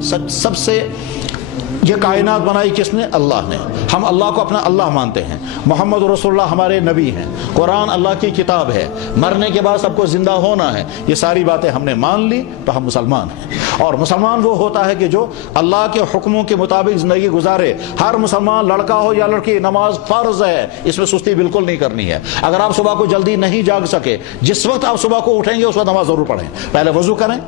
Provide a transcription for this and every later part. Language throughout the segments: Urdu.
سب سے یہ کائنات بنائی کس نے؟ اللہ نے. ہم اللہ کو اپنا اللہ مانتے ہیں. محمد رسول اللہ ہمارے نبی ہیں. قرآن اللہ کی کتاب ہے. مرنے کے بعد سب کو زندہ ہونا ہے. یہ ساری باتیں ہم نے مان لی تو ہم مسلمان ہیں. اور مسلمان وہ ہوتا ہے کہ جو اللہ کے حکموں کے مطابق زندگی گزارے. ہر مسلمان لڑکا ہو یا لڑکی نماز فرض ہے, اس میں سستی بالکل نہیں کرنی ہے. اگر آپ صبح کو جلدی نہیں جاگ سکے, جس وقت آپ صبح کو اٹھیں گے اس وقت نماز ضرور پڑھیں. پہلے وضو کریں,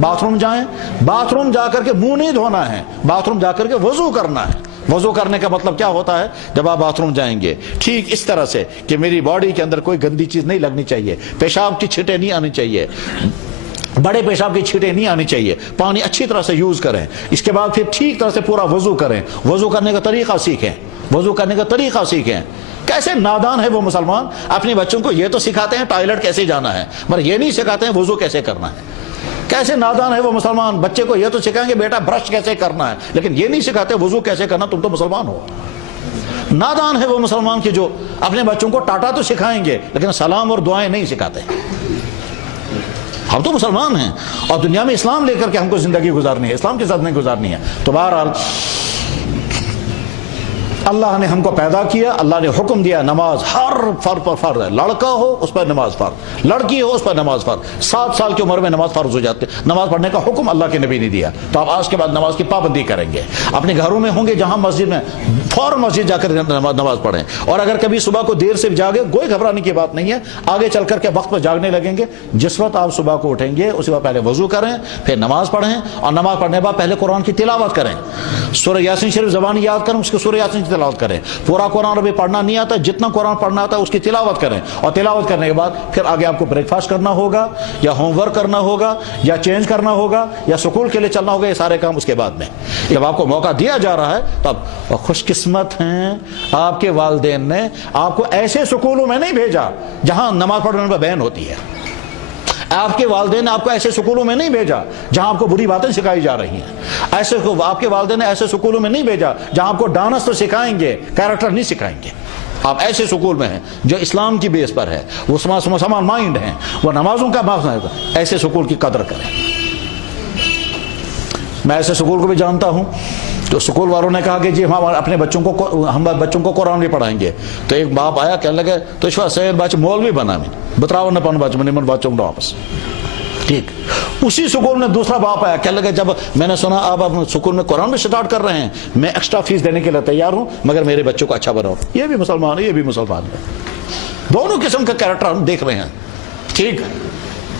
باتھ روم جائیں, باتھ روم جا کر کے منہ نہیں دھونا ہے, باتھ روم جا کر کے وضو کرنا ہے. وضو کرنے کا مطلب کیا ہوتا ہے؟ جب آپ باتھ روم جائیں گے ٹھیک اس طرح سے کہ میری باڈی کے اندر کوئی گندی چیز نہیں لگنی چاہیے, پیشاب کی چھٹیں نہیں آنی چاہیے, بڑے پیشاب کی چھٹیں نہیں آنی چاہیے, پانی اچھی طرح سے یوز کریں. اس کے بعد پھر ٹھیک طرح سے پورا وضو کریں. وضو کرنے کا طریقہ سیکھیں, وضو کرنے کا طریقہ سیکھیں. کیسے نادان ہے وہ مسلمان, اپنے بچوں کو یہ تو سکھاتے ہیں ٹوائلٹ کیسے جانا ہے, مگر یہ نہیں سکھاتے ہیں وضو کیسے کرنا ہے. کیسے نادان ہے وہ مسلمان, بچے کو یہ تو سکھائیں گے بیٹا برش کیسے کرنا ہے, لیکن یہ نہیں سکھاتے وضو کیسے کرنا. تم تو مسلمان ہو. نادان ہے وہ مسلمان کہ جو اپنے بچوں کو ٹاٹا تو سکھائیں گے لیکن سلام اور دعائیں نہیں سکھاتے. ہم تو مسلمان ہیں اور دنیا میں اسلام لے کر کے ہم کو زندگی گزارنی ہے, اسلام کے ساتھ نہیں گزارنی ہے. تو بہرحال اللہ نے ہم کو پیدا کیا, اللہ نے حکم دیا نماز ہر فرد پر فرض ہے. لڑکا ہو اس پر نماز فرض, لڑکی ہو اس پر نماز فرض. 7 سال کی عمر میں نماز فرض ہو جاتی ہے. نماز پڑھنے کا حکم اللہ کے نبی نے دیا. تو آپ آج کے بعد نماز کی پابندی کریں گے. اپنے گھروں میں ہوں گے جہاں مسجد میں, فوراً مسجد جا کر نماز پڑھیں. اور اگر کبھی صبح کو دیر سے جاگے کوئی گھبرانے کی بات نہیں ہے, آگے چل کر کے وقت پر جاگنے لگیں گے. جس وقت آپ صبح کو اٹھیں گے اسی وقت پہلے وضو کریں, پھر نماز پڑھیں, اور نماز پڑھنے کے بعد پہلے قرآن کی تلاوت کریں. سورہ یاسین شریف زبان یاد کریں, اس کی سورہ یاسین کی تلاوت کریں. پورا قرآن ابھی پڑھنا نہیں آتا, جتنا قرآن پڑھنا آتا ہے اس کی تلاوت کریں. اور تلاوت کرنے کے بعد پھر آگے آپ کو بریک فاسٹ کرنا ہوگا, یا ہوم ورک کرنا ہوگا, یا چینج کرنا ہوگا, یا سکول کے لیے چلنا ہوگا. یہ سارے کام اس کے بعد میں. جب آپ کو موقع دیا جا رہا ہے تو آپ خوش قسمت ہیں, آپ کے والدین نے آپ کو ایسے سکولوں میں نہیں بھیجا جہاں نماز پڑھنے پر بین ہوتی ہے. آپ کے والدین نے آپ کو ایسے سکولوں میں نہیں بھیجا جہاں آپ کو بری باتیں سکھائی جا رہی ہیں. ایسے آپ کے والدین نے ایسے سکولوں میں نہیں بھیجا جہاں آپ کو ڈانس تو سکھائیں گے, کیریکٹر نہیں سکھائیں گے. آپ ایسے سکول میں ہیں جو اسلام کی بیس پر ہے, وہ مسلمان مائنڈ ہیں, وہ نمازوں کا باعث ہے. ایسے سکول کی قدر کریں. میں ایسے سکول کو بھی جانتا ہوں. تو سکول والوں نے کہا کہ جی ہم اپنے بچوں کو قرآن بھی پڑھائیں گے. تو ایک باپ آیا کہنے لگے تو اس وقت سید بچ مولوی بنا میں بتراؤ نہ پن بچ من بچوں کو واپس. ٹھیک اسی سکول میں دوسرا باپ آیا کہنے لگے جب میں نے سنا آپ سکول میں قرآن بھی سٹارٹ کر رہے ہیں, میں ایکسٹرا فیس دینے کے لیے تیار ہوں, مگر میرے بچوں کو اچھا بناؤ. یہ بھی مسلمان ہے, یہ بھی مسلمان ہے. دونوں قسم کا کیریکٹر ہم دیکھ رہے ہیں. ٹھیک,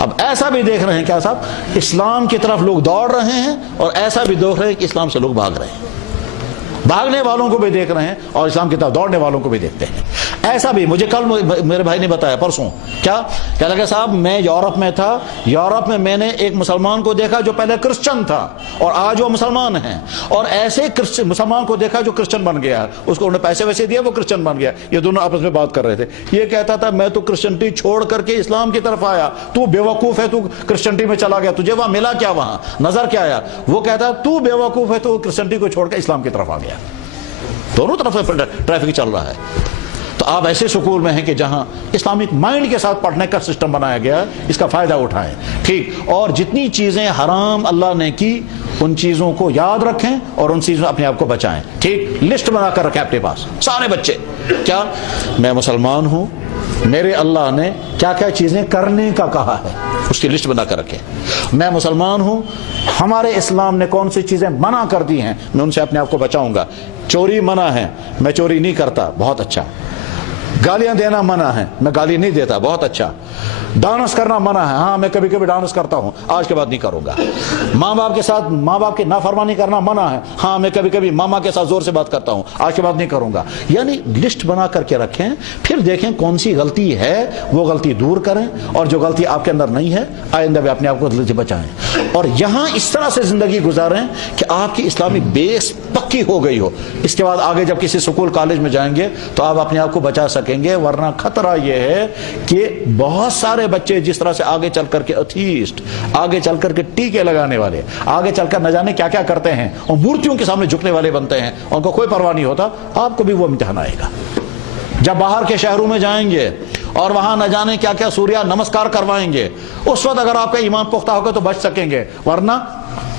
اب ایسا بھی دیکھ رہے ہیں کیا صاحب, اسلام کی طرف لوگ دوڑ رہے ہیں, اور ایسا بھی دیکھ رہے ہیں کہ اسلام سے لوگ بھاگ رہے ہیں. بھاگنے والوں کو بھی دیکھ رہے ہیں اور اسلام کی طرف دوڑنے والوں کو بھی دیکھتے ہیں. ایسا بھی مجھے کل میرے بھائی نے بتایا پرسوں, کیا لگا صاحب, میں یورپ میں تھا, یورپ میں میں نے ایک مسلمان کو دیکھا جو پہلے کرسچن تھا اور آج وہ مسلمان ہیں, اور ایسے مسلمان کو دیکھا جو کرسچن بن گیا, اس کو انہوں نے پیسے ویسے دیا, وہ کرسچن بن گیا. یہ دونوں آپس میں بات کر رہے تھے. یہ کہتا تھا میں تو کرسچنٹی چھوڑ کر کے اسلام کی طرف آیا, تو بے وقوف ہے, تو کرسچنٹی میں چلا گیا, تجھے وہاں ملا کیا, وہاں نظر کیا آیا. وہ کہتا تو بے وقوف ہے, تو کرسچنٹی کو چھوڑ کے اسلام کی طرف آ گیا. دونوں طرف ٹریفک چل رہا ہے. تو آپ ایسے سکول میں ہیں کہ جہاں اسلامک مائنڈ کے ساتھ پڑھنے کا سسٹم بنایا گیا ہے, اس کا فائدہ اٹھائیں. ٹھیک, اور جتنی چیزیں حرام اللہ نے کی ان چیزوں کو یاد رکھیں اور ان چیزوں اپنے آپ کو بچائیں. ٹھیک, لسٹ بنا کر رکھیں اپنے پاس سارے بچے, کیا میں مسلمان ہوں, میرے اللہ نے کیا کیا چیزیں کرنے کا کہا ہے, اس کی لسٹ بنا کر رکھیں. میں مسلمان ہوں, ہمارے اسلام نے کون سی چیزیں منع کر دی ہیں, میں ان سے اپنے آپ کو بچاؤں گا. چوری منع ہے, میں چوری نہیں کرتا, بہت اچھا. گالیاں دینا منع ہے, میں گالی نہیں دیتا, بہت اچھا. ڈانس کرنا منع ہے, ہاں میں کبھی کبھی ڈانس کرتا ہوں, آج کے بعد نہیں کروں گا. ماں باپ کے ساتھ ماں باپ کی نافرمانی کرنا منع ہے, ہاں میں کبھی کبھی ماما کے ساتھ زور سے بات کرتا ہوں, آج کے بعد نہیں کروں گا. یعنی لسٹ بنا کر کے رکھیں, پھر دیکھیں کون سی غلطی ہے وہ غلطی دور کریں, اور جو غلطی آپ کے اندر نہیں ہے آئندہ بھی اپنے آپ کو غلطی بچائیں. اور یہاں اس طرح سے زندگی گزاریں کہ آپ کی اسلامی بیس پکی ہو گئی ہو. اس کے بعد آگے جب کسی سکول کالج میں جائیں گے تو آپ اپنے آپ کو بچا سکیں گے. ورنہ خطرہ یہ ہے کہ بہت سارے بچے جس طرح سے آگے چل کر کے ایتھیسٹ, آگے چل کر کے ٹیکے لگانے والے, آگے چل کر نہ جانے کیا کیا کرتے ہیں, اور مورتیوں کے سامنے جھکنے والے بنتے ہیں, ان کو کوئی پرواہ نہیں ہوتا. آپ کو بھی وہ امتحان آئے گا جب باہر کے شہروں میں جائیں گے اور وہاں نہ جانے کیا کیا سوریہ نمسکار کروائیں گے. اس وقت اگر آپ کا ایمان پختہ ہوگا تو بچ سکیں گے, ورنہ